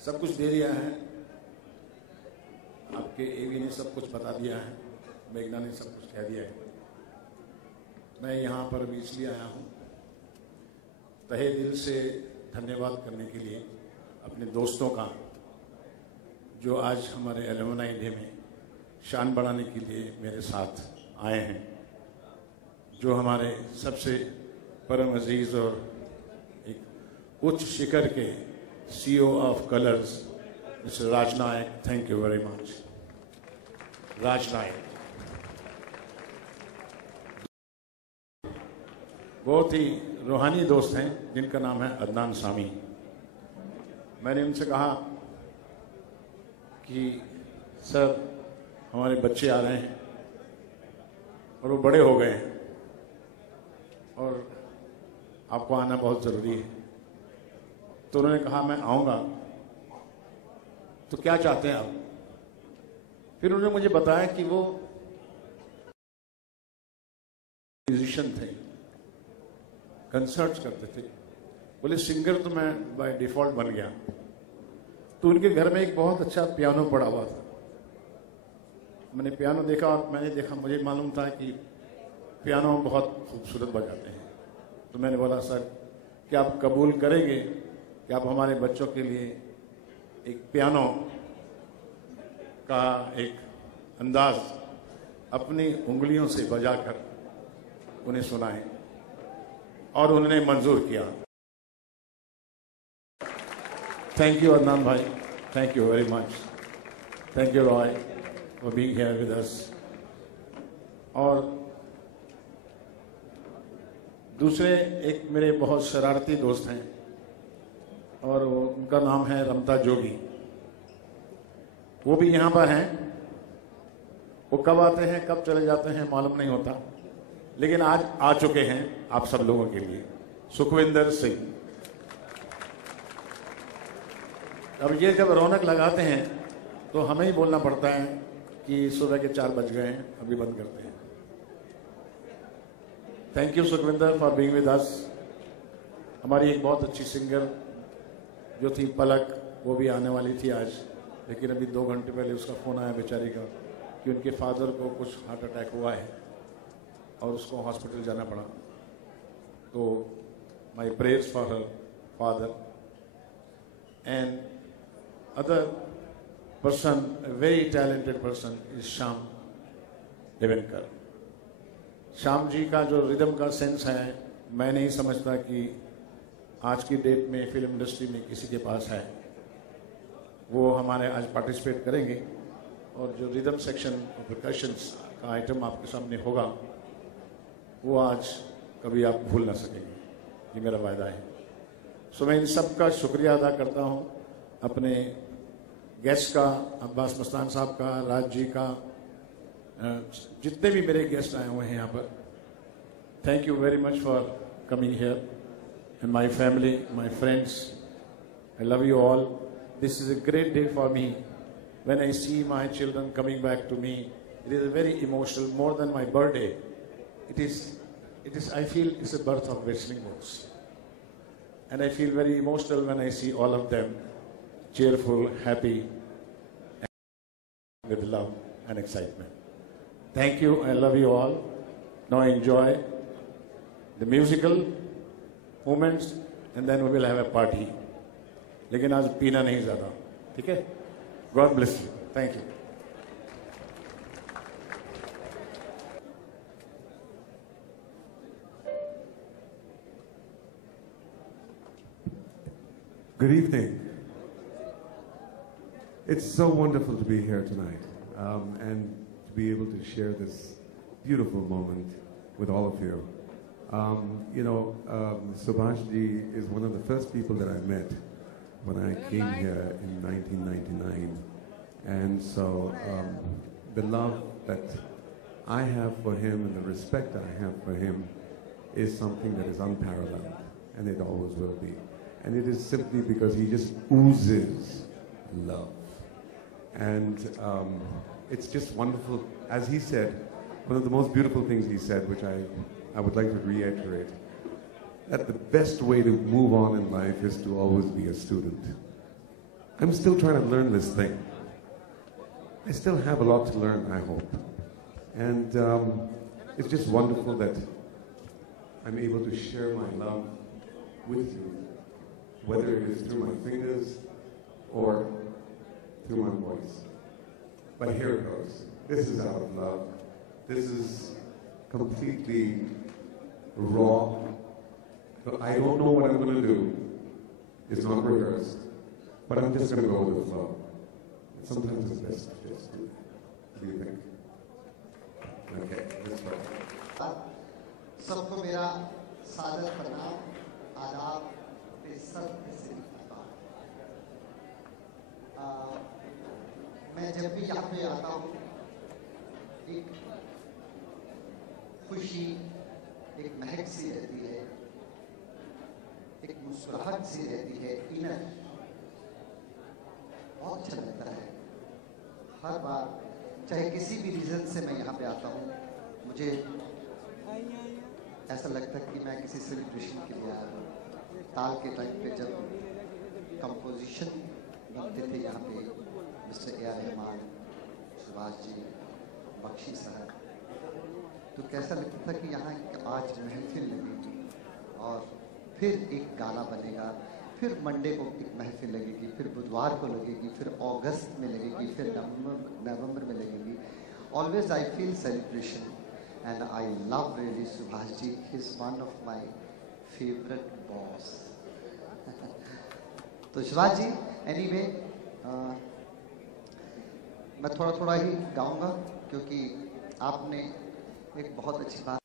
सब कुछ दे दिया है, आपके एवी ने सब कुछ बता दिया है, मेघना ने सब कुछ कह दिया है। मैं यहाँ पर भी इसलिए आया हूँ तहे दिल से धन्यवाद करने के लिए अपने दोस्तों का, जो आज हमारे एलुमनाई डे में शान बढ़ाने के लिए मेरे साथ आए हैं, जो हमारे सबसे परम अजीज और एक उच्च शिखर के CEO of Colors mister Raj Nayak, thank you very much Raj Nayak. बहुत ही रूहानी दोस्त हैं जिनका नाम है अदनान सामी। मैंने उनसे कहा कि सर हमारे बच्चे आ रहे हैं और वो बड़े हो गए हैं और आपको आना बहुत ज़रूरी है। तो उन्होंने कहा मैं आऊँगा, तो क्या चाहते हैं आप? फिर उन्होंने मुझे बताया कि वो म्यूजिशियन थे, कंसर्ट्स करते थे। बोले सिंगर तो मैं बाय डिफॉल्ट बन गया। तो उनके घर में एक बहुत अच्छा पियानो पड़ा हुआ था। मैंने पियानो देखा और मैंने देखा, मुझे मालूम था कि पियानो बहुत खूबसूरत बजाते हैं। तो मैंने बोला सर क्या आप कबूल करेंगे कि आप हमारे बच्चों के लिए एक पियानो का एक अंदाज अपनी उंगलियों से बजाकर उन्हें सुनाएं? और उन्होंने मंजूर किया। थैंक यू अदनान भाई, thank you very much, thank you Roy for being here with us. और दूसरे एक मेरे बहुत शरारती दोस्त हैं और उनका नाम है रमता जोगी। वो भी यहाँ पर हैं। वो कब आते हैं कब चले जाते हैं मालूम नहीं होता, लेकिन आज आ चुके हैं आप सब लोगों के लिए। सुखविंदर सिंह। अब ये जब रौनक लगाते हैं तो हमें ही बोलना पड़ता है कि सुबह के 4 बज गए हैं, अभी बंद करते हैं। Thank you Sukhwinder for being with us. हमारी एक बहुत अच्छी सिंगर जो थी पलक, वो भी आने वाली थी आज, लेकिन अभी 2 घंटे पहले उसका फ़ोन आया बेचारी का कि उनके फादर को कुछ हार्ट अटैक हुआ है और उसको हॉस्पिटल जाना पड़ा। तो my prayers for her father and other person, very talented person is Shyam Devenkar. Shyam ji का जो रिदम का सेंस है, मैं नहीं समझता कि आज की डेट में फिल्म इंडस्ट्री में किसी के पास है। वो हमारे आज पार्टिसिपेट करेंगे और जो रिदम सेक्शन और परकशंस का आइटम आपके सामने होगा वो आज कभी आप भूल ना सकेंगे, ये मेरा वायदा है। सो मैं इन सब का शुक्रिया अदा करता हूँ अपने गेस्ट का, अब्बास मस्तान साहब का, राज जी का, जितने भी मेरे गेस्ट आए हुए हैं यहाँ पर, thank you very much for coming here and my family, my friends, I love you all. This is a great day for me. When I see my children coming back to me, it is a very emotional, more than my birthday. It is, I feel it's a birth of wrestling books. And I feel very emotional when I see all of them cheerful, happy, and with love and excitement. Thank you, I love you all. Now enjoy the musical moments and then we will have a party. लेकिन आज पीना नहीं ज़्यादा, ठीक है? God bless you. Thank you. Good evening. It's so wonderful to be here tonight and to be able to share this beautiful moment with all of you. Subhash Ji is one of the first people that I met when I came here in 1999. And so the love that I have for him and the respect that I have for him is something that is unparalleled, and it always will be. And it is simply because he just oozes love. And it's just wonderful. As he said, one of the most beautiful things he said, which I would like to reiterate, that the best way to move on in life is to always be a student. I'm still trying to learn this thing. I still have a lot to learn, I hope. And it's just wonderful that I'm able to share my love with you, whether it is through my fingers or through my voice. But here it goes. This is out of love. This is completely raw. But I don't know what I'm going to do. It's not rehearsed. But I'm just going to go with the flow. Sometimes it's best to just do that. What do you think? Okay, let's go. सबको मेरा सादर प्रणाम, आदाब, बेसब्र से मैं जब भी यहाँ पे आता हूँ, एक खुशी, एक महक सी रहती है, एक मुस्कुराहट सी रहती है, इनर बहुत अच्छा लगता है. हर बार चाहे किसी भी रीज़न से मैं यहाँ पे आता हूँ, मुझे ऐसा लगता है कि मैं किसी सेलिब्रेशन के लिए आया हूँ. ताल के टाइम पे जब कंपोजिशन बनते थे यहाँ पे mister A R Rahman, Subhash ji, Bakhshi साहब, तो कैसा लगता था कि यहाँ आज महफिल लगेगी और फिर एक गाना बनेगा, फिर मंडे को एक महफिल लगेगी, फिर बुधवार को लगेगी, फिर अगस्त में लगेगी, फिर नवंबर में लगेगी. Always I feel celebration and I love really Subhash ji. He is one of my favourite boss. तो सुभाष जी, एनीवे मैं थोड़ा थोड़ा ही गाऊंगा क्योंकि आपने एक बहुत अच्छी बात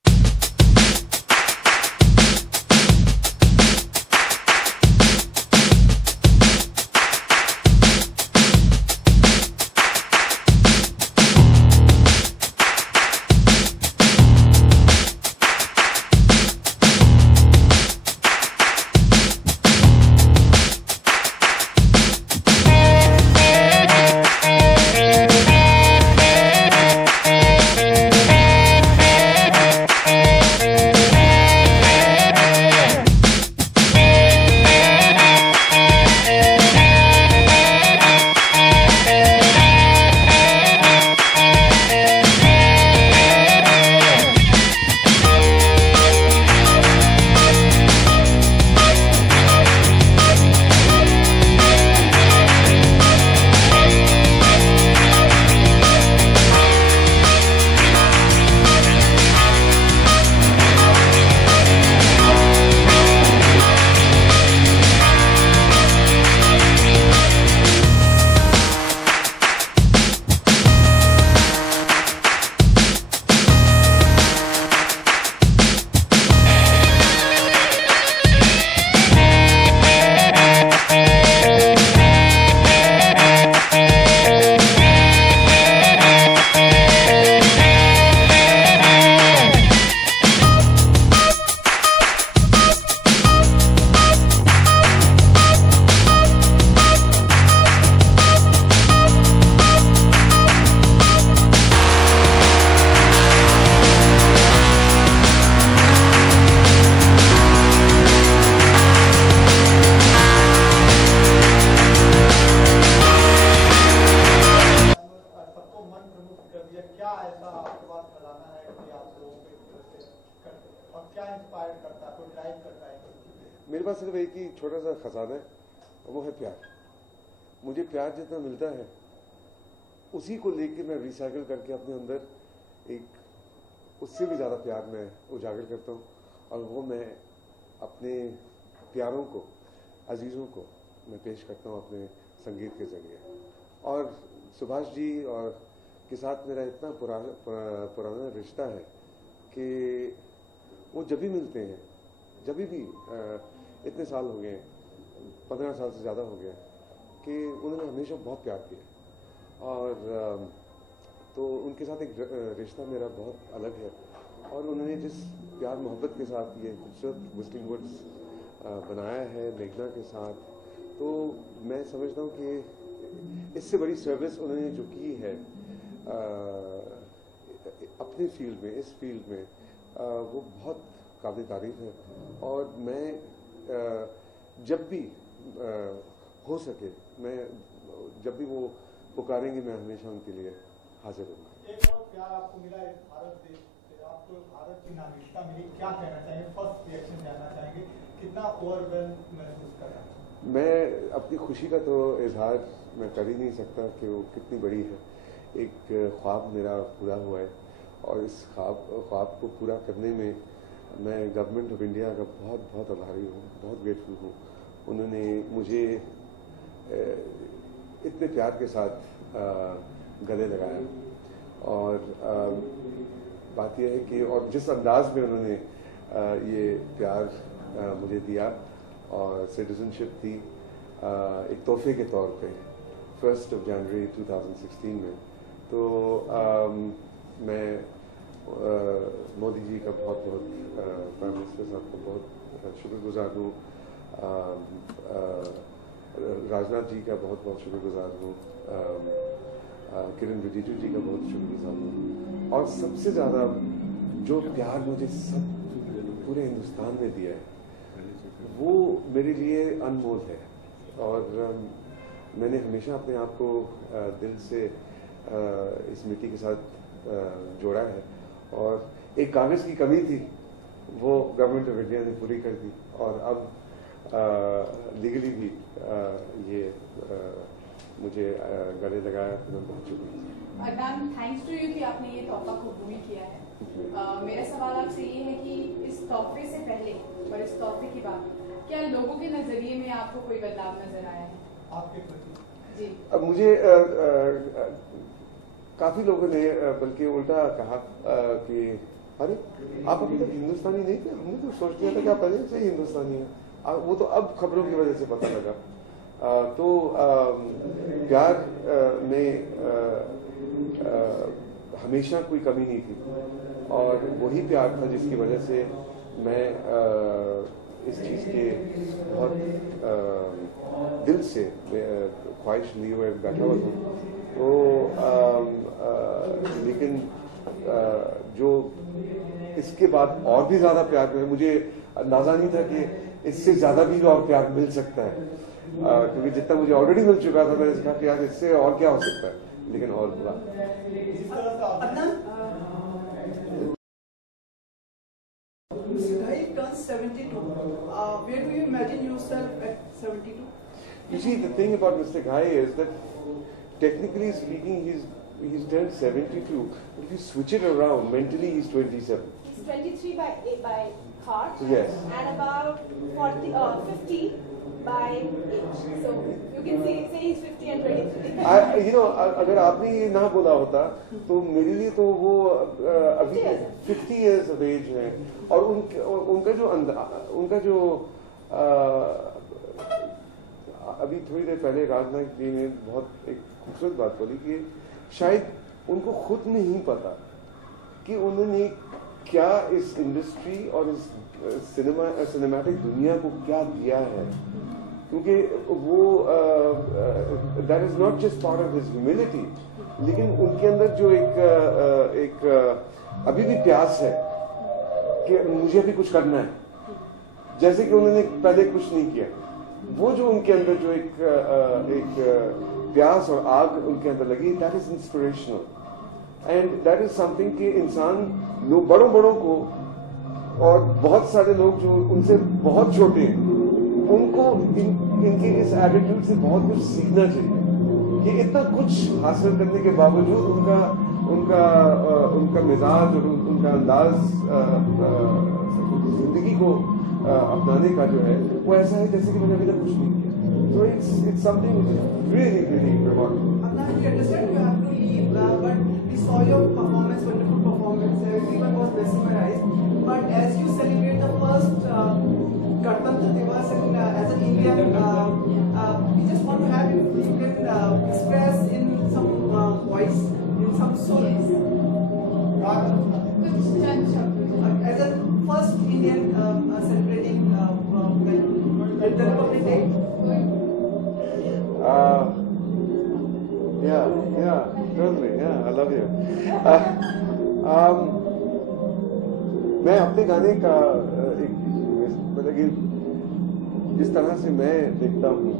क्या ऐसा आपके पास खजाना है कि आप लोगों को इस तरह से करते हैं, और क्या इंस्पायर करता है, कोई ड्राइव करता है? मेरे पास सिर्फ एक ही छोटा सा खजाना है, वो है प्यार। मुझे प्यार जितना मिलता है उसी को लेके मैं रिसाइकिल करके अपने अंदर एक उससे भी ज़्यादा प्यार मैं उजागर करता हूँ, और वो मैं अपने प्यारों को, अजीज़ों को मैं पेश करता हूँ अपने संगीत के ज़रिए। और सुभाष जी और के साथ मेरा इतना पुराना रिश्ता है कि वो जब भी मिलते हैं, जब भी इतने साल हो गए, 15 साल से ज़्यादा हो गया, कि उन्होंने हमेशा बहुत प्यार किया। और तो उनके साथ एक रिश्ता मेरा बहुत अलग है। और उन्होंने जिस प्यार मोहब्बत के साथ ये खूबसूरत विजिटिंग वुड्स बनाया है मेघना के साथ, तो मैं समझता हूँ कि इससे बड़ी सर्विस उन्होंने जो की है अपने फील्ड में, इस फील्ड में, वो बहुत काबिल तारीफ है। और मैं जब भी हो सके, मैं जब भी वो पुकारेंगे, मैं हमेशा उनके लिए हाजिर रहूँगा। एक और प्यार आपको मिला इस भारत देश से, आपको भारत की नागरिकता मिली, क्या कहना चाहेंगे? फर्स्ट रिएक्शन जानना चाहेंगे, कितना ओवरवेल्म महसूस कर रहे हैं? मैं अपनी खुशी का तो इजहार मैं कर ही नहीं सकता कि वो कितनी बड़ी है। एक ख्वाब मेरा पूरा हुआ है, और इस ख्वाब को पूरा करने में मैं गवर्नमेंट ऑफ इंडिया का बहुत बहुत आभारी हूँ, बहुत ग्रेटफुल हूँ। उन्होंने मुझे इतने प्यार के साथ गले लगाया, और बात यह है कि और जिस अंदाज में उन्होंने ये प्यार मुझे दिया और सिटीजनशिप दी एक तोहफे के तौर पे 1 जनवरी 2016 में, तो मैं मोदी जी का बहुत बहुत, प्राइम मिनिस्टर साहब को बहुत शुक्रगुजार हूँ, राजनाथ जी का बहुत बहुत शुक्रगुजार हूँ, किरण रिजिजू जी का बहुत शुक्रगुजार हूँ। और सबसे ज़्यादा जो प्यार मुझे सब पूरे हिंदुस्तान ने दिया है, वो मेरे लिए अनमोल है। और मैंने हमेशा अपने आप को दिल से इस मिट्टी के साथ जोड़ा है। और एक कागज़ की कमी थी, वो गवर्नमेंट ऑफ इंडिया ने पूरी कर दी, और अब लीगली भी ये मुझे गले लगाया, तो मैं बहुत शुक्रिया। अदनान, थैंक्स टू यू कि आपने ये तोहफा कबूल किया है। मेरा सवाल आपसे ये है कि इस तोहफे से पहले और इस तोहफे के बाद क्या लोगों के नजरिए में आपको कोई बदलाव नजर आया है आपके प्रति? जी। अब मुझे काफी लोगों ने बल्कि उल्टा कहा कि अरे आप अभी तक हिंदुस्तानी नहीं थे, हमने तो सोच लिया था कि आप पहले से ही हिंदुस्तानी हैं। वो तो अब खबरों की वजह से पता लगा। तो प्यार में हमेशा कोई कमी नहीं थी, और वही प्यार था जिसकी वजह से मैं इस चीज़ के बहुत दिल से ख्वाहिश लिए हुए बैठा हुआ था। तो लेकिन जो इसके बाद और भी ज़्यादा प्यार में, मुझे अंदाज़ा नहीं था कि इससे ज़्यादा भी और प्यार मिल सकता है, क्योंकि जितना मुझे ऑलरेडी मिल चुका था, मैंने कहा कि यार इससे और क्या हो सकता है, लेकिन और बुरा। Mr. Ghai turns 72. Where do you imagine yourself at 72? You see, the thing about Mr. Ghai is that, technically speaking, he's turned 72. But if you switch it around, mentally he's 27. He's 23 by heart. Yes. And about 50 by age. So you can say he's 50 and 23. अगर आपने ये ना बोला होता तो मेरे लिए तो वो अभी 50 years of age है। और उनका जो अभी थोड़ी देर पहले राजनाथ जी ने बहुत एक खूबसूरत बात बोली कि शायद उनको खुद नहीं पता कि उन्होंने क्या इस इंडस्ट्री और इस सिनेमैटिक दुनिया को क्या दिया है, क्योंकि वो that is not just part of his humility, लेकिन उनके अंदर जो एक अभी भी प्यास है कि मुझे भी कुछ करना है, जैसे कि उन्होंने पहले कुछ नहीं किया। वो जो उनके अंदर जो एक प्यास और आग उनके अंदर लगी, that is inspirational. And that is something कि इंसान लोग बड़ों को और बहुत सारे लोग जो उनसे बहुत छोटे हैं उनको इनके इस एटीट्यूड से बहुत कुछ सीखना चाहिए कि इतना कुछ हासिल करने के बावजूद उनका मिजाज और उनका अंदाज जिंदगी को अपनाने का जो है वो ऐसा है जैसे कि मैंने अभी तक कुछ नहीं किया. So it's something which is really remarkable. Adnan, we understand you have to leave, but we saw your performance, wonderful performance. Everyone was mesmerized. But as you celebrate the first Ganatantra Divas as an Indian, we just want to have you can express in some voice, in some soul. As a first Indian celebrating the Republic Day. Yeah, totally. Yeah, I love you. मैं अपने गाने का मतलब कि जिस तरह से मैं देखता हूँ,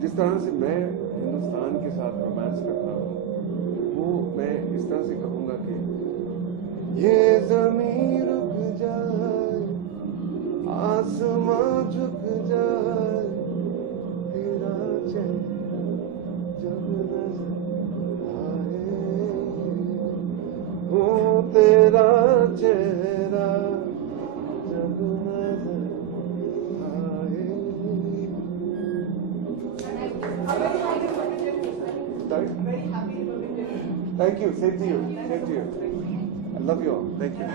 जिस तरह से मैं हिंदुस्तान के साथ रोमांस करता हूँ, वो मैं इस तरह से कहूँगा कि ये ज़मीन रुक जाए, आसमां झुक जाए, तेरा चेहरा जब नजर आए, हो तेरा चेहरा जब नजर आए. Very happy Republic Day. Thank you. Same to you. Same to you. I love you all. Thank you.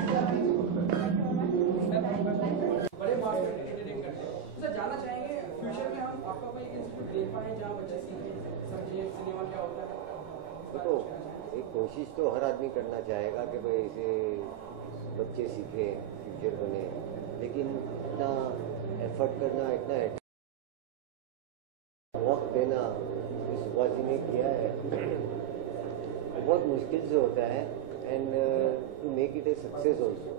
बड़े मार्क्स में एडिटिंग करते हैं. सर जानना चाहेंगे फ्यूचर में हम आपका कोई इंस्टीट्यूट देख पाए जहाँ बच्चे सीखें समझें सिनेमा क्या होता है. देखो एक कोशिश तो हर आदमी करना चाहेगा कि भाई इसे बच्चे सीखें फ्यूचर बने, लेकिन इतना एफर्ट करना, इतना वक्त देना जो सुभाष जी ने किया है बहुत मुश्किल से होता है. And to make it a success also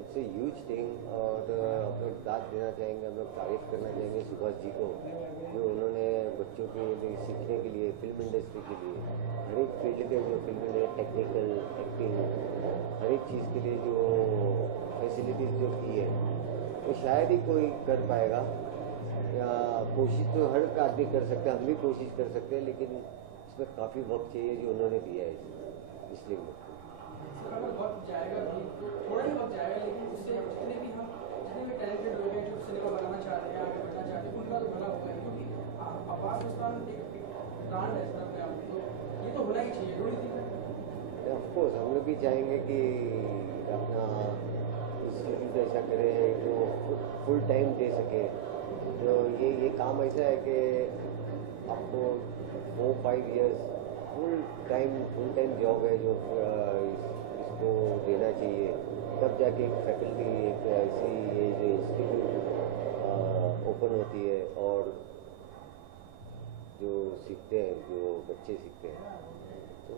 it's a huge thing. और हम लोग दाद देना चाहेंगे, हम लोग तारीफ करना चाहेंगे सुभाष जी को जो उन्होंने बच्चों के लिए सीखने के लिए फिल्म इंडस्ट्री के लिए हर एक फील्ड के जो फिल्म में टेक्निकल एक्टिंग हर एक चीज़ के लिए जो फैसिलिटीज़ जो की है वो शायद ही कोई कर पाएगा. या कोशिश तो हर आदमी कर सकता है, हम भी कोशिश कर सकते हैं, लेकिन इसमें काफ़ी वक्त चाहिए जो उन्होंने दिया है इसलिए. वक्त जाएगा भी, थोड़ा ही वक्त जाएगा, लेकिन उससे जितने भी टैलेंटेड लोग हैं जो सिनेमा बनाना चाहते हैं, आगे बढ़ना चाहते हैं, उनका तो भला होगा ही. क्योंकि अब्बास उस्मान एक ब्रांड है सर अपने आप में, तो ये तो होना ही चाहिए. Don't you think? ऑफकोर्स हम लोग भी चाहेंगे कि अपना इंस्टीट्यूट ऐसा करे जो फुल टाइम दे सके. तो ये काम ऐसा है कि आपको 4-5 years फुल टाइम जॉब है जो इसको देना चाहिए. तब जाके एक फैकल्टी एक ऐसी ये जो इंस्टीट्यूट ओपन होती है और जो सीखते हैं, जो बच्चे सीखते हैं. तो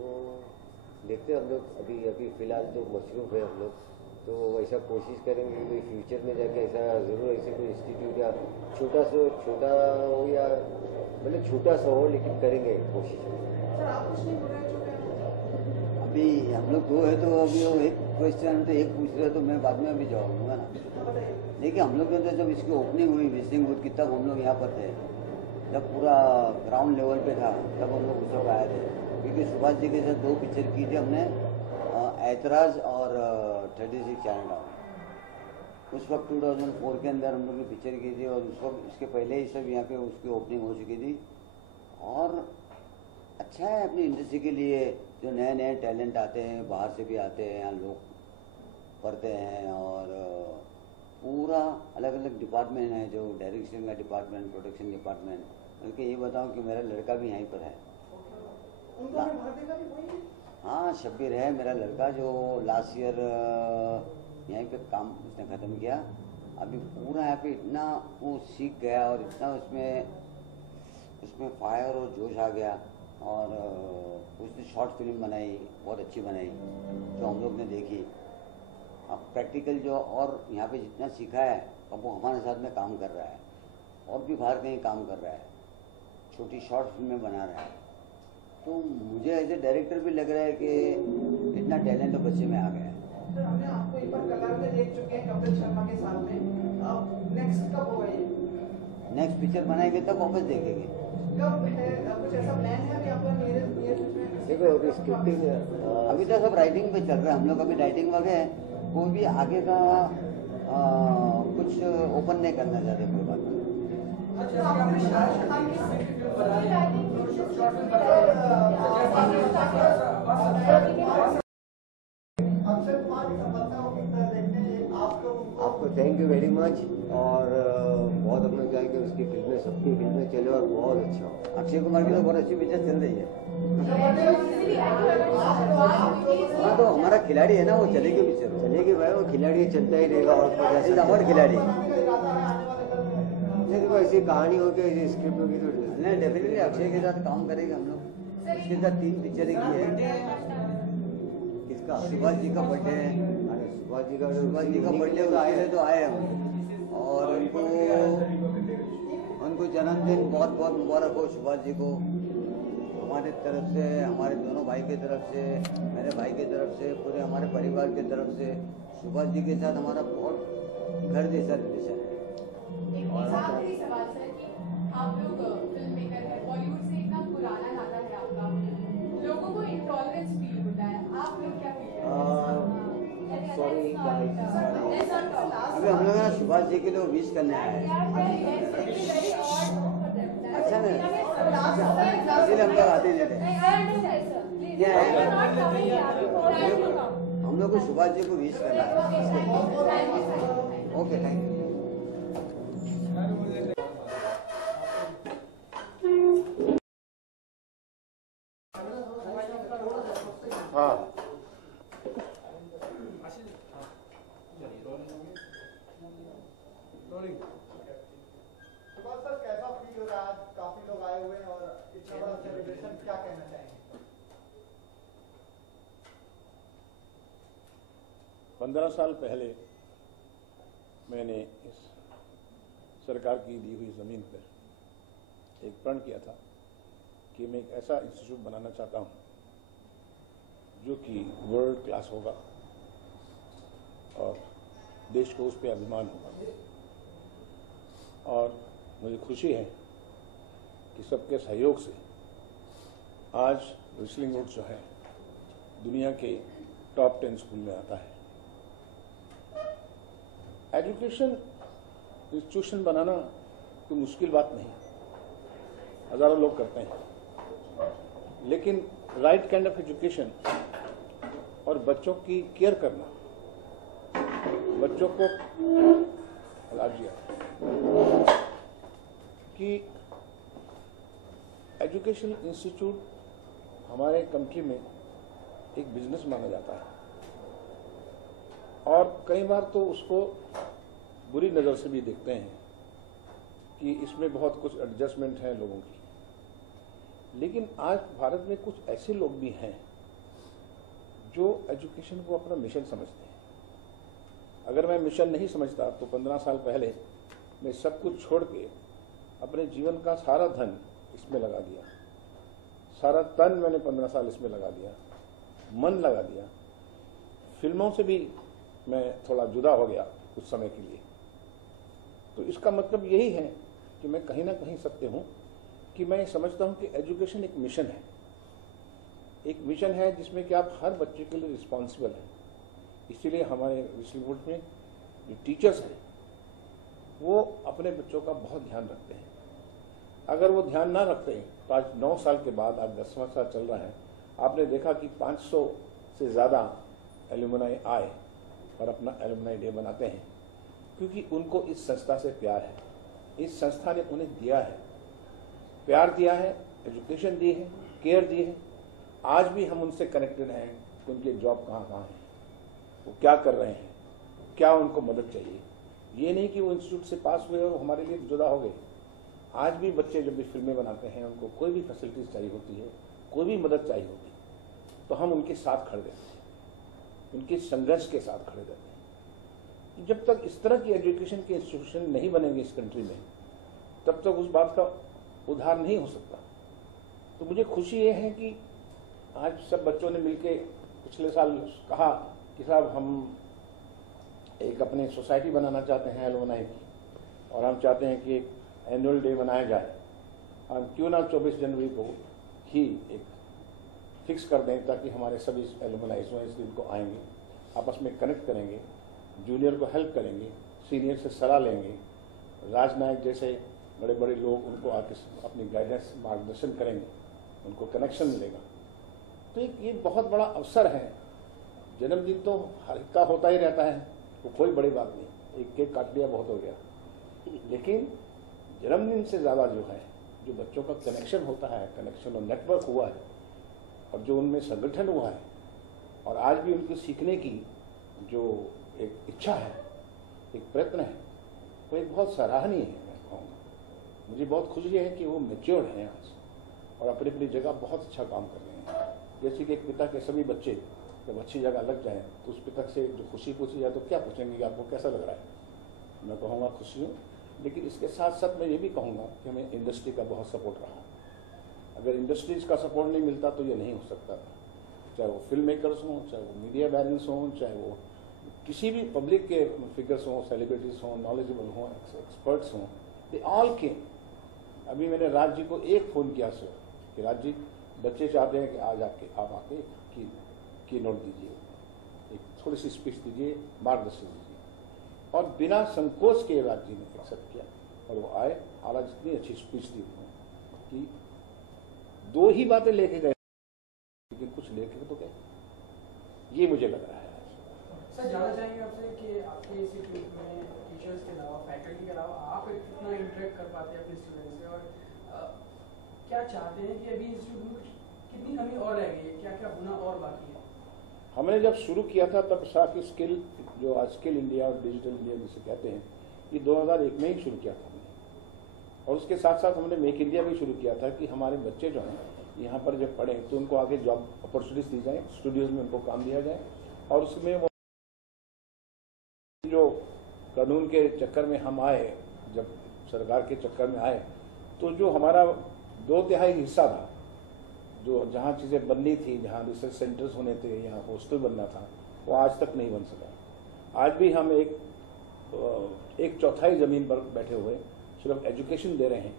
देखते हैं हम लोग अभी फ़िलहाल तो मशरूफ़ है हम लोग. तो ऐसा कोशिश करेंगे कि फ्यूचर में जाके ऐसा ज़रूर ऐसे कोई इंस्टीट्यूट या छोटा हो या मतलब छोटा सा हो, लेकिन करेंगे कोशिश. सर आप कुछ नहीं बोल रहे हैं? अभी हम लोग दो है तो अभी वो एक क्वेश्चन तो एक पूछ रहे तो मैं बाद में अभी जवाब दूंगा ना. देखिए हम लोग तो जब इसकी ओपनिंग हुई विजिटिंग बूथ की तब हम लोग यहाँ पर थे, जब पूरा ग्राउंड लेवल पे था तब हम लोग उस वक्त आए थे. क्योंकि सुभाष जी के साथ 2 पिक्चर की थी हमने, ऐतराज और 36 चाइनाटाउन. उस वक्त 2004 के अंदर हम लोग ने पिक्चर की थी और उस वक्त इसके पहले ही सब यहाँ पे उसकी ओपनिंग हो चुकी थी. और अच्छा है अपनी इंडस्ट्री के लिए जो नए टैलेंट आते हैं, बाहर से भी आते हैं, यहाँ लोग पढ़ते हैं. और पूरा अलग अलग डिपार्टमेंट है, जो डायरेक्शन का डिपार्टमेंट, प्रोडक्शन डिपार्टमेंट. बल्कि ये बताऊं कि मेरा लड़का भी यहीं पर है. हाँ शब्बीर है मेरा लड़का, जो लास्ट ईयर यहीं पे काम उसने ख़त्म किया. अभी पूरा यहाँ पे इतना वो सीख गया और इतना उसमें फायर और जोश आ गया. और उसने शॉर्ट फिल्म बनाई, बहुत अच्छी बनाई, जो हम लोग ने देखी. अब प्रैक्टिकल जो और यहाँ पे जितना सीखा है अब वो हमारे साथ में काम कर रहा है और भी बाहर कहीं काम कर रहा है, छोटी शॉर्ट फिल्में बना रहा है. तो मुझे एज ए डायरेक्टर भी लग रहा है कि इतना टैलेंट तो बच्चे में आ गया है। सर हमने आपको एक बार कलर में देख चुके हैं कपिल शर्मा के साथ में, अब नेक्स्ट कब होगा ये? नेक्स्ट पिक्चर बनाएंगे तब वापस देखेंगे। कब है, कुछ ऐसा प्लान है अभी आपका मेरे देखो अभी स्क्रिप्टिंग अभी तो सब राइटिंग पे चल रहा है, हम लोग अभी राइटिंग वगैरह कोई भी आगे का कुछ ओपन नहीं करना चाहते कोई बात नहीं। अच्छा आपने शाहरुख खान की फिल्म बना दी, शॉर्ट फिल्म बना दी। अक्षय कुमार की संपत्तियों की तरह देखते हैं आपको थैंक यू वेरी मच और बहुत हम लोग चाहेंगे उसकी फिल्में सबकी फिल्में चले और बहुत अच्छा हो। अक्षय कुमार की तो बहुत अच्छी पिक्चर चल रही है। हाँ तो हमारा खिलाड़ी है ना, वो चलेगी पिक्चर, चलेगी भाई, वो खिलाड़ी चलता ही रहेगा और हमारा खिलाड़ी देखो ऐसी कहानी होगी ऐसी स्क्रिप्ट होगी तो नहीं डेफिनेटली अक्षय के साथ काम करेंगे हम लोग। उसके साथ 3 पिक्चरें की है। किसका? सुभाष जी का बर्थडे है, सुभाष जी का बर्थडे आए तो आए हम, और उनको जन्मदिन बहुत बहुत मुबारक हो सुभाष जी को हमारे तरफ से, हमारे दोनों भाई के तरफ से, मेरे भाई के तरफ से, पूरे हमारे परिवार के तरफ से। सुभाष जी के साथ हमारा बहुत घर जैसा रिलेशन है। एक आखिरी सवाल सर कि आप लोग फिल्म मेकर हैं, बॉलीवुड से इतना पुराना नाता है आपका, लोगों को इंटॉलरेंस फील होता है, आप लोग क्या फील करते हैं? सॉरी अभी हम लोग ना सुभाष जी के लिए विश करने आए हैं। अच्छा ना, इसलिए हम लोग आते नहीं थे। हम लोग को सुभाष जी को विश करना है। Okay thank you. हाँ सुभाष सर कैसा फील हो रहा है? आज काफी लोग आए हुए हैं और इतना बड़ा सेलिब्रेशन, क्या कहना चाहेंगे? 15 साल पहले मैंने इस सरकार की दी हुई जमीन पर एक प्रण किया था कि मैं एक ऐसा इंस्टीट्यूट बनाना चाहता हूं जो कि वर्ल्ड क्लास होगा और देश को उस पर अभिमान होगा। और मुझे खुशी है कि सबके सहयोग से आज रिसलिंग वुड जो है दुनिया के टॉप 10 स्कूल में आता है। एजुकेशन इंस्टीट्यूशन बनाना कोई मुश्किल बात नहीं, हजारों लोग करते हैं, लेकिन राइट काइंड ऑफ एजुकेशन और बच्चों की केयर करना, बच्चों को कि एजुकेशन इंस्टीट्यूट हमारे कंट्री में एक बिजनेस माना जाता है और कई बार तो उसको बुरी नज़र से भी देखते हैं कि इसमें बहुत कुछ एडजस्टमेंट है लोगों की। लेकिन आज भारत में कुछ ऐसे लोग भी हैं जो एजुकेशन को अपना मिशन समझते हैं। अगर मैं मिशन नहीं समझता तो 15 साल पहले मैं सब कुछ छोड़ के अपने जीवन का सारा धन इसमें लगा दिया, सारा तन मैंने 15 साल इसमें लगा दिया, मन लगा दिया। फिल्मों से भी मैं थोड़ा जुदा हो गया कुछ समय के लिए। तो इसका मतलब यही है कि मैं कहीं ना कहीं सत्य हूं कि मैं समझता हूं कि एजुकेशन एक मिशन है, एक मिशन है जिसमें कि आप हर बच्चे के लिए रिस्पॉन्सिबल हैं। इसीलिए हमारे रिसलिंग में जो टीचर्स हैं वो अपने बच्चों का बहुत ध्यान रखते हैं। अगर वो ध्यान ना रखते हैं तो आज 9 साल के बाद, आज 10वां साल चल रहा है, आपने देखा कि 500 से ज़्यादा एल्यूमनाई आए और अपना एल्यूमनाई डे बनाते हैं, क्योंकि उनको इस संस्था से प्यार है। इस संस्था ने उन्हें दिया है, प्यार दिया है, एजुकेशन दी है, केयर दी है। आज भी हम उनसे कनेक्टेड हैं कि उनके जॉब कहाँ कहाँ हैं, वो क्या कर रहे हैं, क्या उनको मदद चाहिए। ये नहीं कि वो इंस्टीट्यूट से पास हुए और हमारे लिए जुदा हो गए। आज भी बच्चे जब भी फिल्में बनाते हैं, उनको कोई भी फैसिलिटीज चाहिए होती है, कोई भी मदद चाहिए होती है, तो हम उनके साथ खड़े रहते हैं, उनके संघर्ष के साथ खड़े रहते हैं। जब तक इस तरह की एजुकेशन के इंस्टीट्यूशन नहीं बनेंगे इस कंट्री में, तब तक उस बात का उद्धार नहीं हो सकता। तो मुझे खुशी ये है कि आज सब बच्चों ने मिलके पिछले साल कहा कि साहब हम एक अपनी सोसाइटी बनाना चाहते हैं एलुमनाई की, और हम चाहते हैं कि एक एनुअल डे मनाया जाए। हम क्यों ना 24 जनवरी को ही एक फिक्स कर दें ताकि हमारे सभी एलुमनाई इस दिन को आएंगे, आपस में कनेक्ट करेंगे, जूनियर को हेल्प करेंगे, सीनियर से सलाह लेंगे, राजनायक जैसे बड़े बड़े लोग उनको आके अपनी गाइडेंस मार्गदर्शन करेंगे, उनको कनेक्शन मिलेगा। तो ये बहुत बड़ा अवसर है। जन्मदिन तो हर का होता ही रहता है, वो कोई बड़ी बात नहीं, एक केक काट लिया बहुत हो गया, लेकिन जन्मदिन से ज़्यादा जो है, जो बच्चों का कनेक्शन होता है, कनेक्शन और नेटवर्क हुआ है, और जो उनमें संगठन हुआ है, और आज भी उनकी सीखने की जो एक इच्छा है, एक प्रयत्न है, वो एक बहुत सराहनीय है। मैं कहूँगा मुझे बहुत खुशी है कि वो मैच्योर्ड हैं आज और अपनी अपनी जगह बहुत अच्छा काम कर रहे हैं। जैसे कि एक पिता के सभी बच्चे जब अच्छी जगह लग जाएं तो उस पिता से जो खुशी पूछी जाए तो क्या पूछेंगे कि आपको कैसा लग रहा है? मैं कहूँगा खुशी हूँ, लेकिन इसके साथ साथ मैं ये भी कहूँगा कि हमें इंडस्ट्री का बहुत सपोर्ट रहा। अगर इंडस्ट्रीज का सपोर्ट नहीं मिलता तो ये नहीं हो सकता था, चाहे वो फिल्म मेकर्स हों, चाहे वो मीडिया बैरन्स हों, चाहे वो किसी भी पब्लिक के फिगर्स हों, सेलिब्रिटीज हों, नॉलेजेबल हों, एक्सपर्ट्स हों, दे ऑल केम। अभी मैंने राज जी को एक फ़ोन किया सर कि राज जी बच्चे चाहते हैं कि आज आप आके की नोट दीजिए, एक थोड़ी सी स्पीच दीजिए, मार्गदर्शन दीजिए, और बिना संकोच के राज जी ने एक्सेप्ट किया और वो आए। और आज इतनी अच्छी स्पीच दी कि 2 ही बातें लेके गए, लेकिन कुछ लेके तो गए, ये मुझे लग रहा है। सर जानना चाहेंगे आपसे कि आपके इंस्टीट्यूट में टीचर्स के अलावा, फैकल्टी के अलावा आप कितना इंटरेक्ट कर पाते हैं अपने स्टूडेंट्स से, और क्या चाहते हैं कि अभी इंस्टीट्यूट में कितनी कमी और रह गई है, क्या क्या होना और बाकी है? हमने जब शुरू किया था तब साथ स्किल, जो आज स्किल इंडिया और डिजिटल इंडिया जिसे कहते हैं, ये 2001 में ही शुरू किया था हमने, और उसके साथ साथ हमने मेक इंडिया भी शुरू किया था कि हमारे बच्चे जो हैं यहाँ पर जब पढ़ें तो उनको आगे जॉब अपॉर्चुनिटीज दी जाए, स्टूडियोज में उनको काम दिया जाए, और उसमें वो जो कानून के चक्कर में हम आए, जब सरकार के चक्कर में आए, तो जो हमारा 2/3 हिस्सा था, जो जहाँ चीज़ें बननी थी, जहाँ रिसर्च सेंटर्स होने थे, यहाँ हॉस्टल बनना था, वो आज तक नहीं बन सका। आज भी हम एक 1/4 ज़मीन पर बैठे हुए सिर्फ एजुकेशन दे रहे हैं,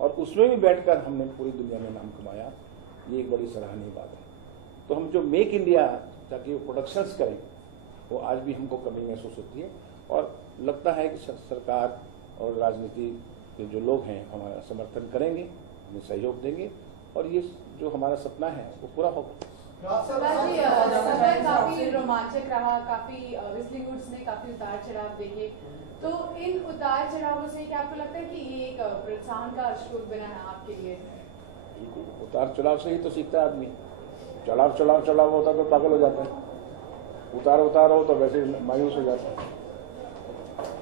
और उसमें भी बैठकर हमने पूरी दुनिया में नाम कमाया। ये एक बड़ी सराहनीय बात है। तो हम जो मेक इंडिया ताकि वो प्रोडक्शंस करें, वो आज भी हमको कमी महसूस होती है, और लगता है कि सरकार और राजनीति के जो लोग हैं हमारा समर्थन करेंगे, हमें सहयोग देंगे, और ये जो हमारा सपना है वो पूरा होगा। सफर काफी रोमांचक रहा, काफी विस्लिंग वुड्स ने काफी उतार चढ़ाव देखे, तो इन उतार चढ़ावों से क्या आपको लगता है कि ये एक प्रोत्साहन का स्रोत बना है आपके लिए? उतार चढ़ाव से ही तो सीखता है आदमी। चढ़ाव होता तो पागल हो जाता है, उतार हो तो वैसे मायूस हो जाता है।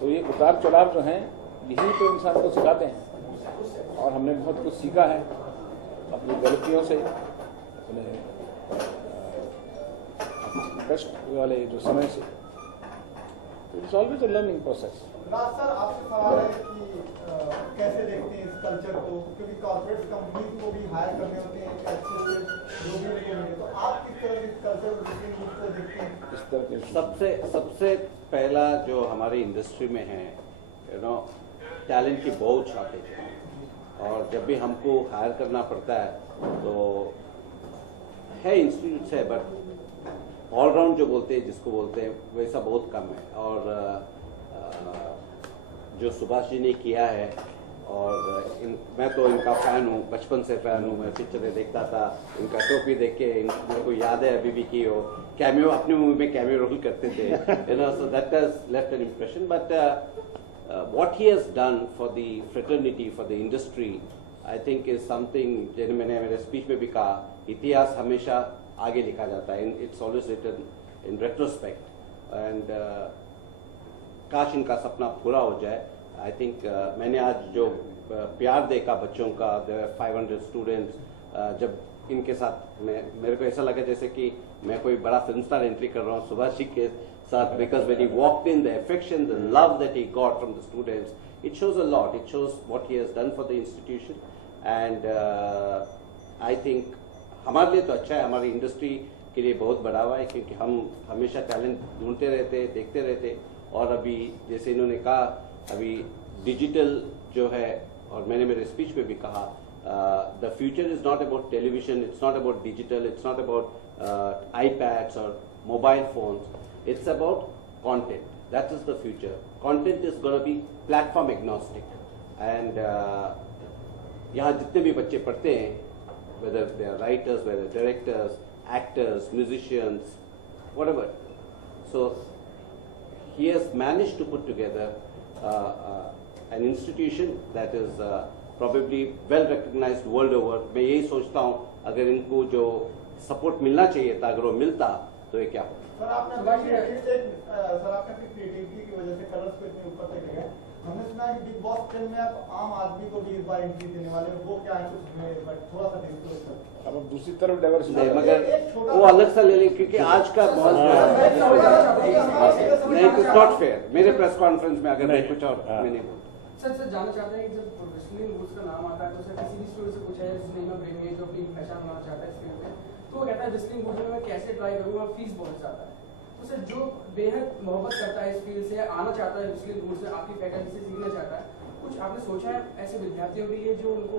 तो ये उतार चढ़ाव जो हैं यही तो इंसान को सिखाते हैं, और हमने बहुत कुछ सीखा है अपनी गलतियों से, अपने कष्ट वाले जो समय से। It's always a learning process. Raj sir, आपसे सवाल है कि कैसे देखते हैं इस कल्चर को, क्योंकि कॉर्पोरेट कंपनीज को भी हायर करने होते हैं कि अच्छे लोग भी नहीं होंगे, तो आप किस तरह इस कल्चर को देखते हैं? इस तरह के सबसे पहला जो हमारी इंडस्ट्री में है, टैलेंट की बहुत शॉर्टेज है, और जब भी हमको हायर करना पड़ता है तो है इंस्टीट्यूट है, बट ऑलराउंड जो बोलते हैं, जिसको बोलते हैं, वैसा बहुत कम है। और जो सुभाष जी ने किया है, और मैं तो इनका फ़ैन हूँ, बचपन से फ़ैन हूँ। मैं पिक्चरें देखता था, इनका टोपी देख के मेरे को याद है अभी भी कि वो कैमियो, अपनी मूवी में कैमियो रोल करते थे, so that has left an impression. But what he has done for the fraternity, for the industry, I think is something, जैसे मैंने मेरे स्पीच में भी कहा, इतिहास हमेशा आगे लिखा जाता है, it's always written in retrospect, and काश इनका सपना पूरा हो जाए। I think मैंने आज जो प्यार देखा बच्चों का, 500 स्टूडेंट्स, जब इनके साथ मेरे को ऐसा लगा जैसे कि मैं कोई बड़ा फिल्म स्टार एंट्री कर रहा हूँ सुभाष जी के साथ, because when he walked in, the affection, the love that he got from the students, it shows a lot. It shows what he has done for the institution, and I think हमारे लिए तो अच्छा है, हमारी industry के लिए बहुत बढ़ावा है, क्योंकि हम हमेशा टैलेंट ढूंढते रहते, देखते रहते। और अभी जैसे इन्होंने कहा, अभी डिजिटल जो है, और मैंने मेरे स्पीच में भी कहा, the future is not about television, it's not about digital, it's not about iPads और mobile phones, it's about content. That is the future. Content is going to be platform agnostic. And यहाँ जितने भी बच्चे पढ़ते हैं, whether they are writers, whether directors, actors, musicians, whatever. So he has managed to put together an institution that is probably well recognized world over. मैं यही सोचता हूँ, अगर इनको जो सपोर्ट मिलना चाहिए था, अगर वो मिलता तो ये क्या होता। सर आपने अपनी क्रिएटिविटी की वजह से कलर्स को इतने ऊपर तक ले गए। हमने सुना है कि बिग बॉस 10 में आप आम आदमी को भी इस बार एंट्री देने वाले हो, वो क्या है कुछ हमें बट थोड़ा सा देखो सर। अब दूसरी तरफ डाइवर्सिटी, मगर वो अलग सा ले लें, क्योंकि आज का बहुत नहीं, इट्स नॉट फेयर। मेरे प्रेस कॉन्फ्रेंस में अगर मैं कुछ और मैं नहीं बोलता। सर जानना चाहते हैं कि जब प्रोफेशनल रूल्स का नाम आता है, तो सर किसी भी स्टूडेंट से पूछा है जिसने में ब्रेन में जो अपनी पहचान बनाना चाहता है इस फील्ड में, तो वो कहता है रेसलिंग वुड में मैं कैसे ट्राई करूँगा, फीस बहुत ज़्यादा है। तो सर जो बेहद मोहब्बत करता है इस फील्ड से, आना चाहता है रेसलिंग वुड से, आपकी फैकल्टी से सीखना चाहता है, कुछ आपने सोचा है ऐसे विद्यार्थियों के लिए जो उनको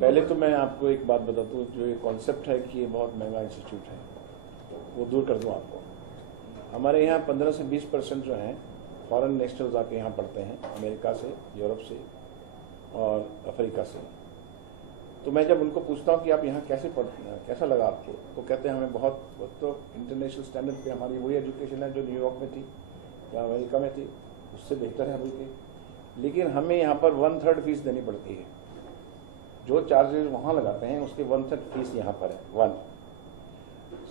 पहले तो मैं आपको एक बात बताता हूँ, जो ये कॉन्सेप्ट है कि ये बहुत महंगा इंस्टीट्यूट है, वो दूर कर दूँ आपको। हमारे यहाँ 15 से 20% जो हैं फॉरेन नेशनल्स आके यहाँ पढ़ते हैं, अमेरिका से, यूरोप से और अफ्रीका से। तो मैं जब उनको पूछता हूँ कि आप यहाँ कैसे पढ़ते हैं, कैसा लगा आपको, तो कहते हैं हमें बहुत तो इंटरनेशनल स्टैंडर्ड पे हमारी वही एजुकेशन है जो न्यूयॉर्क में थी या अमेरिका में थी, उससे बेहतर है बल्कि, लेकिन हमें यहाँ पर 1/3 फीस देनी पड़ती है। जो चार्जेस वहाँ लगाते हैं उसके 1/3 फीस यहाँ पर है। 1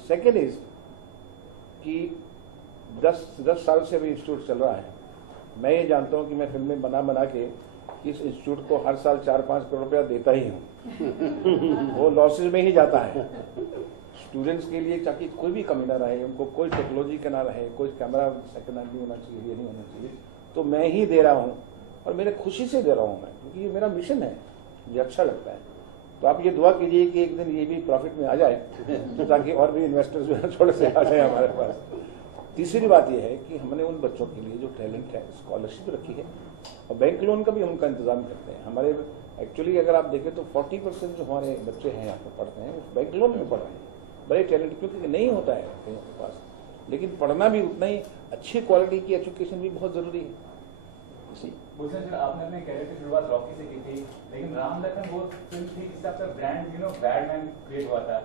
सेकेंड इज कि 10 साल से अभी इंस्टीट्यूट चल रहा है। मैं ये जानता हूँ कि मैं फिल्में बना के इस इंस्टीट्यूट को हर साल 4-5 करोड़ रुपया देता ही हूँ। वो लॉसेज में ही जाता है स्टूडेंट्स के लिए, ताकि कोई भी कमी ना रहे, उनको कोई टेक्नोलॉजी का ना रहे, कोई कैमरा सेकंड हैंड नहीं होना चाहिए, ये नहीं होना चाहिए। तो मैं ही दे रहा हूँ और मेरे खुशी से दे रहा हूँ मैं, क्योंकि ये मेरा मिशन है, मुझे अच्छा लगता है। तो आप ये दुआ कीजिए कि एक दिन ये भी प्रॉफिट में आ जाए, ताकि और भी इन्वेस्टर्स जो है थोड़े से आ जाए हमारे पास। तीसरी बात यह है कि हमने उन बच्चों के लिए जो टैलेंट है स्कॉलरशिप रखी है, और बैंक लोन का भी उनका इंतजाम करते हैं। हमारे एक्चुअली अगर आप देखें तो 40% जो हमारे बच्चे हैं यहाँ पर पढ़ते हैं वो बैंक लोन में पढ़ रहे हैं। बड़े टैलेंट, क्योंकि नहीं होता है कहीं के पास, लेकिन पढ़ना भी उतना ही अच्छी क्वालिटी की एजुकेशन भी बहुत जरूरी है। भूषण सर, आपने अपने कैरियर की शुरुआत रॉकी से की थी, लेकिन राम लखन वो फिल्म थी जिससे आपका ब्रांड बैडमैन क्रिएट हुआ था।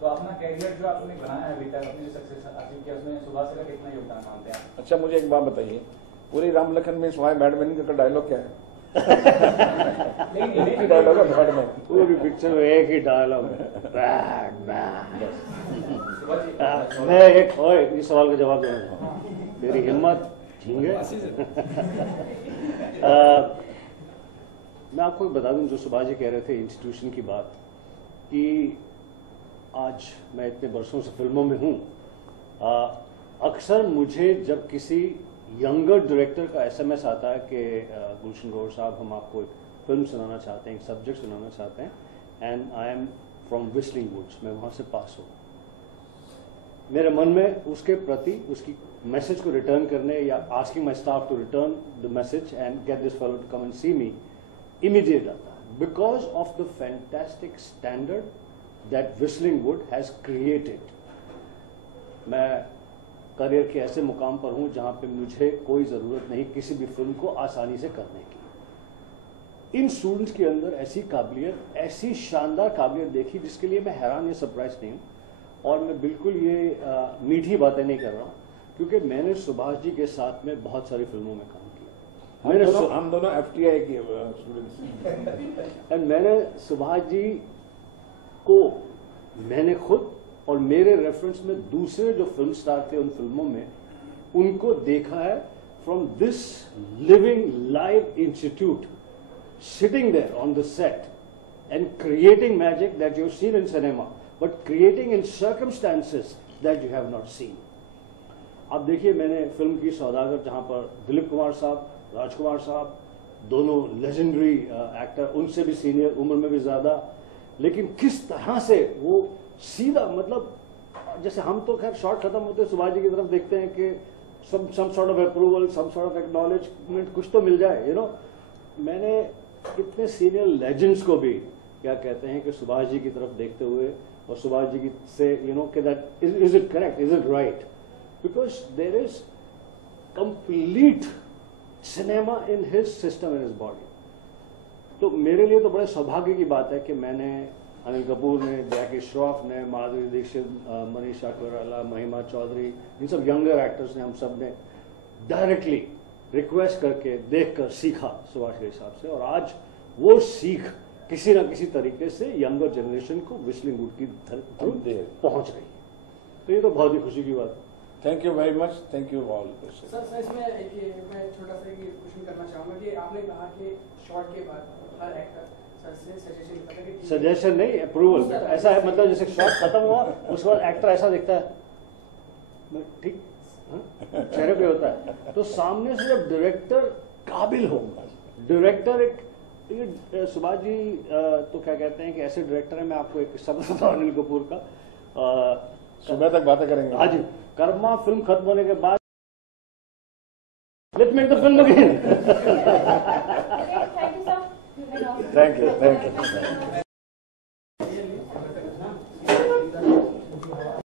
तो अपना कैरियर जो आपने बनाया है अभी तक, अपनी सक्सेस अचीव किया, उसमें सुभाष का कितना योगदान मानते हैं? अच्छा, मुझे एक बात बताइए, पूरी राम लखन में स्वाय बैडमैन का डायलॉग क्या है? डायलॉग है बैडमैन, पूरी पिक्चर में एक ही डायलॉग है, मैं एक और इस सवाल का जवाब दूंगा, मेरी हिम्मत ठीक है। मैं आपको बता दूं, जो सुभाष जी कह रहे थे इंस्टीट्यूशन की बात, कि आज मैं इतने वर्षों से फिल्मों में हूं, अक्सर मुझे जब किसी यंगर डायरेक्टर का SMS आता है कि गुलशन गौर साहब, हम आपको एक फिल्म सुनाना चाहते हैं, एक सब्जेक्ट सुनाना चाहते हैं, and I am from Whistling Woods, मैं वहां से पास हूँ, मेरे मन में उसके प्रति उसकी मैसेज को रिटर्न करने या asking my staff to return the message and get this fellow to come and see me, immediate आता है, because of the fantastic standard that Whistling Wood has created. मैं करियर के ऐसे मुकाम पर हूं जहां पे मुझे कोई जरूरत नहीं किसी भी फिल्म को आसानी से करने की। इन स्टूडेंट्स के अंदर ऐसी काबिलियत, ऐसी शानदार काबिलियत देखी जिसके लिए मैं हैरान या सरप्राइज नहीं हूं। और मैं बिल्कुल ये मीठी बातें नहीं कर रहा हूं, क्योंकि मैंने सुभाष जी के साथ में बहुत सारी फिल्मों में काम किया। हम दोनों FTI के स्टूडेंट्स, एंड मैंने सुभाष जी को, मैंने खुद और मेरे रेफरेंस में दूसरे जो फिल्म स्टार थे उन फिल्मों में, उनको देखा है from this living live institute, sitting there on the set and creating magic that you have seen in cinema, but creating in circumstances that you have not seen। आप देखिए, मैंने फिल्म की सौदागर, जहां पर दिलीप कुमार साहब, राजकुमार साहब, दोनों लेजेंडरी एक्टर, उनसे भी सीनियर, उम्र में भी ज्यादा, लेकिन किस तरह से वो सीधा, मतलब जैसे हम तो खैर शॉट खत्म होते सुभाष जी की तरफ देखते हैं कि some sort of approval, some sort of acknowledgement कुछ तो मिल जाए, यू नो। मैंने इतने सीनियर लेजेंड्स को भी क्या कहते हैं कि सुभाष जी की तरफ देखते हुए और सुभाष जी की से यू नो कि that is it correct, is it right, because there is complete cinema in his system, in his body. तो मेरे लिए तो बड़े सौभाग्य की बात है कि मैंने अनिल कपूर ने, जैकी श्रॉफ ने, माधुरी दीक्षित, मनीषा कोइराला, महिमा चौधरी, इन सब यंगर एक्टर्स ने, हम सब ने डायरेक्टली रिक्वेस्ट करके देखकर सीखा सुभाष के हिसाब से, और आज वो सीख किसी न किसी तरीके से यंगर जनरेशन को व्हिस्लिंग वुड की थ्रू पहुंच रही है। तो ये तो बहुत ही खुशी की बात है। Thank you very much, thank you all. Sir इसमें मैं छोटा सा क्वेश्चन करना चाहूंगा कि आपने कहा कि शॉट के बाद हर एक्टर सर से सजेशन करता है कि सजेशन नहीं, अप्रूवल। ऐसा है, मतलब जैसे शॉट खत्म हुआ उसके बाद एक्टर ऐसा दिखता है, ठीक चेहरे पे होता है, तो सामने से जब डायरेक्टर काबिल हो, डायरेक्टर एक सुभाष जी तो क्या कहते हैं कि ऐसे डायरेक्टर है, मैं आपको एक किस्सा बताता हूं अनिल कपूर का। सुबह तक बातें करेंगे आज कर्मा फिल्म खत्म होने के बाद let's make the film again. Thank you.